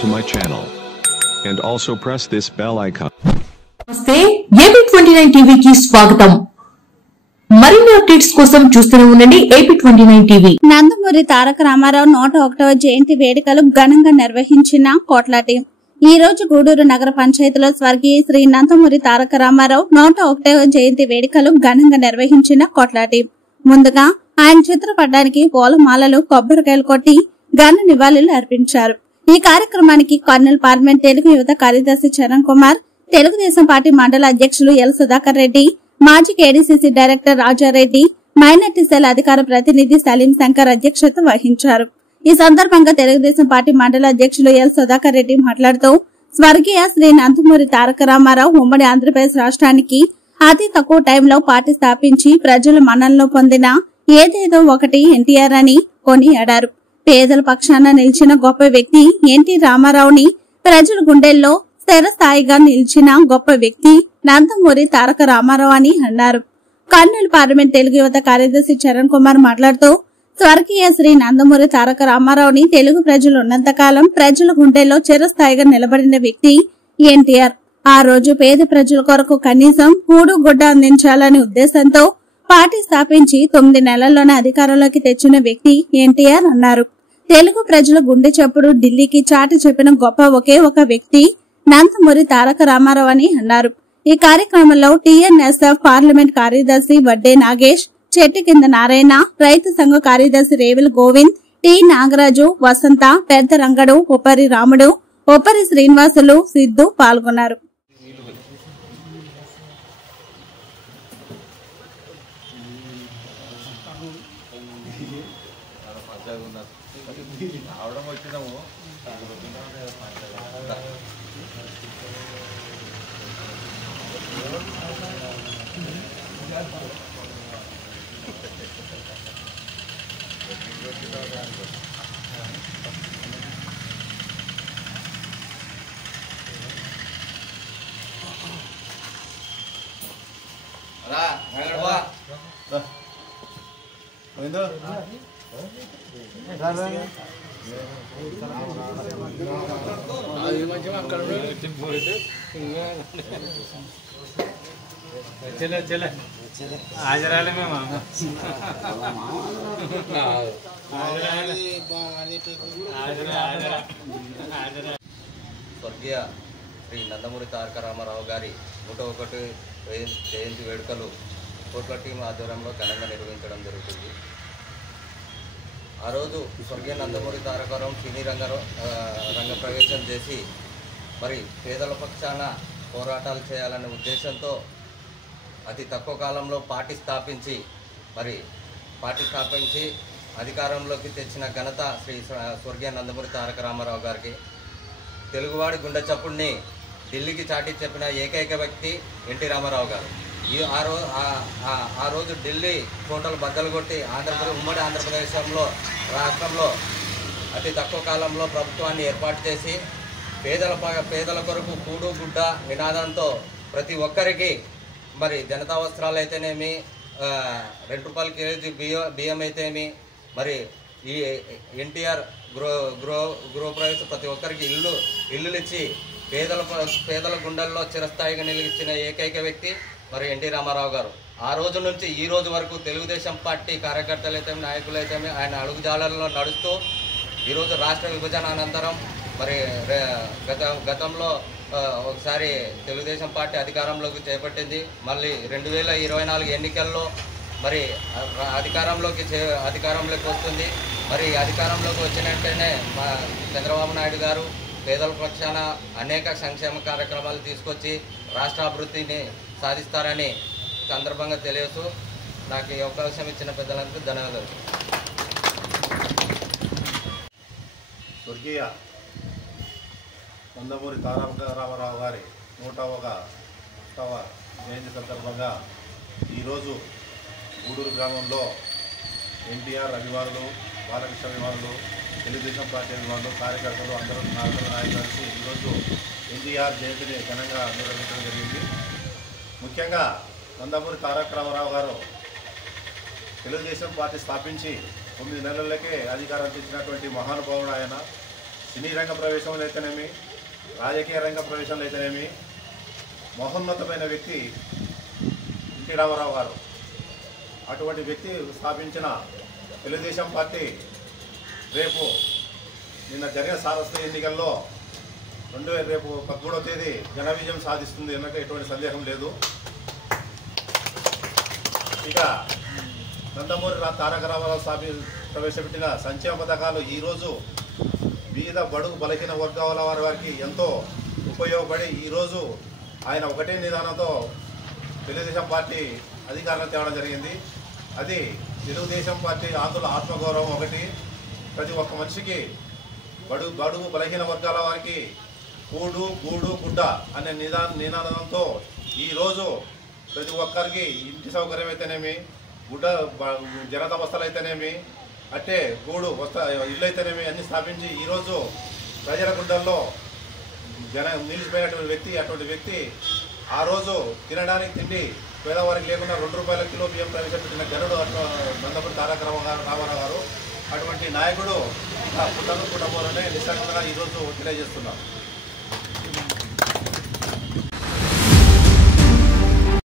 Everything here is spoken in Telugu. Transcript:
to my channel. And also press this bell icon. నమస్తే AP29 టీవీకి స్వాగతం. మరిన్ని అప్డేట్స్ కోసం చూస్తూనే ఉండండి AP29 టీవీ. నందమూరి తారక రామారావు 101వ జయంతి వేడుకలు ఘనంగా నిర్వహించిన కోట్ల టీం ఈ రోజు గూడూరు నగర పంచాయతీలో స్వర్గీయ శ్రీ నందమూరి తారక రామారావు 101వ జయంతి వేడుకలు ఘనంగా నిర్వహించిన కోట్ల టీం ముందుగా ఆయన చిత్రపటానికి పూలమాలలు కొబ్బరికాయలు కొట్టి ఘన నివాళులు అర్పించారు. ఈ కార్యక్రమానికి కర్నూలు పార్లమెంట్ తెలుగు యువత కార్యదర్శి చరణ్ కుమార్, తెలుగుదేశం పార్టీ మండల అధ్యక్షులు ఎల్ సుధాకర్ రెడ్డి, మాజీ KDCC director Rajareddy, minority cell అధికార ప్రతినిధి సలీం శంకర్ అధ్యక్షత వహించారు. ఈ సందర్భంగా తెలుగుదేశం పార్టీ మండల అధ్యక్షులు ఎల్ సుధాకర్ రెడ్డి మాట్లాడుతూ స్వర్గీయ శ్రీ నందమూరి తారక రామారావు ఉమ్మడి ఆంధ్రప్రదేశ్ రాష్ట్రానికి అతి తక్కువ టైంలో పార్టీ స్థాపించి ప్రజల మన్ననలు పొందిన ఏదేదో ఒకటి ఎన్టీఆర్ అని కొనియాడారు. పేదల పక్షాన నిలిచిన గొప్ప వ్యక్తి ఎన్టీ రామారావుని ప్రజల గుండెల్లో స్థిరస్థాయిగా నిలిచిన గొప్ప వ్యక్తి నందమూరి తారక రామారావు అని అన్నారు. కర్నూలు పార్లమెంట్ తెలుగు యువత కార్యదర్శి చరణ్ కుమార్ మాట్లాడుతూ స్వర్గీయ శ్రీ నందమూరి తారక రామారావుని తెలుగు ప్రజలు ఉన్నంతకాలం ప్రజల గుండెల్లో చిరస్థాయిగా నిలబడిన వ్యక్తి ఎన్టీఆర్. ఆ రోజు పేద ప్రజల కొరకు కనీసం కూడు గుడ్డ అందించాలనే ఉద్దేశంతో పార్టీ స్థాపించి 9 నెలల్లోనే అధికారంలోకి తెచ్చిన వ్యక్తి ఎన్టీఆర్ అన్నారు. తెలుగు ప్రజల గుండె చప్పుడు ఢిల్లీకి చాటి చెప్పిన గొప్ప ఒకే ఒక వ్యక్తి నందమూరి తారక రామారావు అని అన్నారు. ఈ కార్యక్రమంలో టీఎన్ఎస్ఎఫ్ పార్లమెంట్ కార్యదర్శి వడ్డే నాగేష్, చెట్టి కింద నారాయణ, రైతు సంఘ కార్యదర్శి రేవిల్ గోవింద్, టి నాగరాజు, వసంత, పెద్ద రంగడు, ఉప్పరి రాముడు, ఉప్పరి శ్రీనివాసులు, సిద్ధు పాల్గొన్నారు. స్వర్గీయ శ్రీ నందమూరి తారక రామారావు గారి 101 జయంతి వేడుకలు కోట్ల టీం ఆధ్వర్యంలో ఘనంగా నిర్వహించడం జరుగుతుంది. ఆ రోజు స్వర్గీయ నందమూరి తారక రామారావు సినీ రంగ ప్రవేశం చేసి మరి పేదల పక్షాన పోరాటాలు చేయాలనే ఉద్దేశంతో అతి తక్కువ కాలంలో పార్టీ స్థాపించి అధికారంలోకి తెచ్చిన ఘనత శ్రీ స్వర్గీయ నందమూరి తారక రామారావు గారికి. తెలుగువాడి గుండె చప్పుడిని ఢిల్లీకి చాటి చెప్పిన ఏకైక వ్యక్తి ఎన్టీ రామారావు గారు. ఆ రోజు ఢిల్లీ కోటలు బద్దలు కొట్టి ఉమ్మడి ఆంధ్రప్రదేశంలో రాష్ట్రంలో అతి తక్కువ కాలంలో ప్రభుత్వాన్ని ఏర్పాటు చేసి పేదల కొరకు కూడు గుడ్డ నినాదంతో ప్రతి ఒక్కరికి మరి జనతా వస్త్రాలు అయితేనేమి, 2 రూపాయల కేజీ బియ్యం అయితేమి, మరి ఈ ఎన్టీఆర్ గృహప్రవేశ ప్రతి ఒక్కరికి ఇల్లులు ఇచ్చి పేదల గుండెల్లో చిరస్థాయిగా నిలిచిన ఏకైక వ్యక్తి మరి ఎన్టీ రామారావు గారు. ఆ రోజు నుంచి ఈ రోజు వరకు తెలుగుదేశం పార్టీ కార్యకర్తలైతేమి, నాయకులైతేమి ఆయన అడుగుజాడల్లో నడుస్తూ ఈరోజు రాష్ట్ర విభజన అనంతరం మరి గతంలో ఒకసారి తెలుగుదేశం పార్టీ అధికారంలోకి చేపట్టింది. మళ్ళీ 2024 ఎన్నికల్లో మరి అధికారంలోకి వస్తుంది. మరి అధికారంలోకి వచ్చిన వెంటనే మా చంద్రబాబు నాయుడు గారు పేదల పక్షాన అనేక సంక్షేమ కార్యక్రమాలు తీసుకొచ్చి రాష్ట్ర అభివృద్ధిని సాధిస్తారని సందర్భంగా తెలియజేస్తూ నాకు ఈ అవకాశం ఇచ్చిన పెద్దలందరికీ ధన్యవాదాలు. స్వర్గీయ నందమూరి తారక రామారావు గారి 101వ జయంతి సందర్భంగా ఈరోజు గూడూరు గ్రామంలో ఎన్టీఆర్ అభిమానులు, బాలకృష్ణ అభిమానులు, తెలుగుదేశం పార్టీ అభిమానులు, కార్యకర్తలు అందరూ నాయకులు కలిసి ఈరోజు ఎన్టీఆర్ జయంతిని ఘనంగా నిర్వహించడం జరిగింది. ముఖ్యంగా నందమూరి తారక రామారావు గారు తెలుగుదేశం పార్టీ స్థాపించి 9 నెలలకే అధికారం తెచ్చినటువంటి మహానుభావుడు ఆయన. సినీ రంగ ప్రవేశంలో అయితేనేమి, రాజకీయ రంగ ప్రవేశంలో అయితేనేమి మహోన్నతమైన వ్యక్తి ఎన్టీ రామారావు గారు. అటువంటి వ్యక్తి స్థాపించిన తెలుగుదేశం పార్టీ రేపు నిన్న జరిగిన సారస్వత ఎన్నికల్లో రేపు 13వ తేదీ ఘన విజయం సాధిస్తుంది అన్నట్టు ఎటువంటి సందేహం లేదు. ఇక నందమూరి తారక రామారావు ప్రవేశపెట్టిన సంక్షేమ పథకాలు ఈరోజు వివిధ బడుగు బలహీన వర్గాల వారికి ఎంతో ఉపయోగపడి ఈరోజు ఆయన ఒకటే నిదానంతో తెలుగుదేశం పార్టీ అధికారంలో తేవడం జరిగింది. అది తెలుగుదేశం పార్టీ ఆంధ్రుల ఆత్మగౌరవం ఒకటి. ప్రతి ఒక్క మనిషికి బడుగు బలహీన వర్గాల వారికి కూడు గూడు గుడ్డ అనే నినాదంతో ఈరోజు ప్రతి ఒక్కరికి ఇంటి సౌకర్యం అయితేనేమి, గుడ్డ జనతా వస్తలు అయితేనేమి, అట్టే గూడు ఇల్లు అయితేనేమి అన్ని స్థాపించి ఈరోజు ప్రజల గుండెల్లో నిలిచిపోయినటువంటి వ్యక్తి. అటువంటి వ్యక్తి ఆ రోజు తినడానికి తిండి పేదవారికి లేకుండా 2 రూపాయల కిలో బియ్యం ప్రవేశపెట్టిన గనుడు నందమూరి తారక రామారావు గారు. అటువంటి నాయకుడు కుటుంబంలోనే నిస్సంగంగా ఈరోజు తెలియజేస్తున్నారు.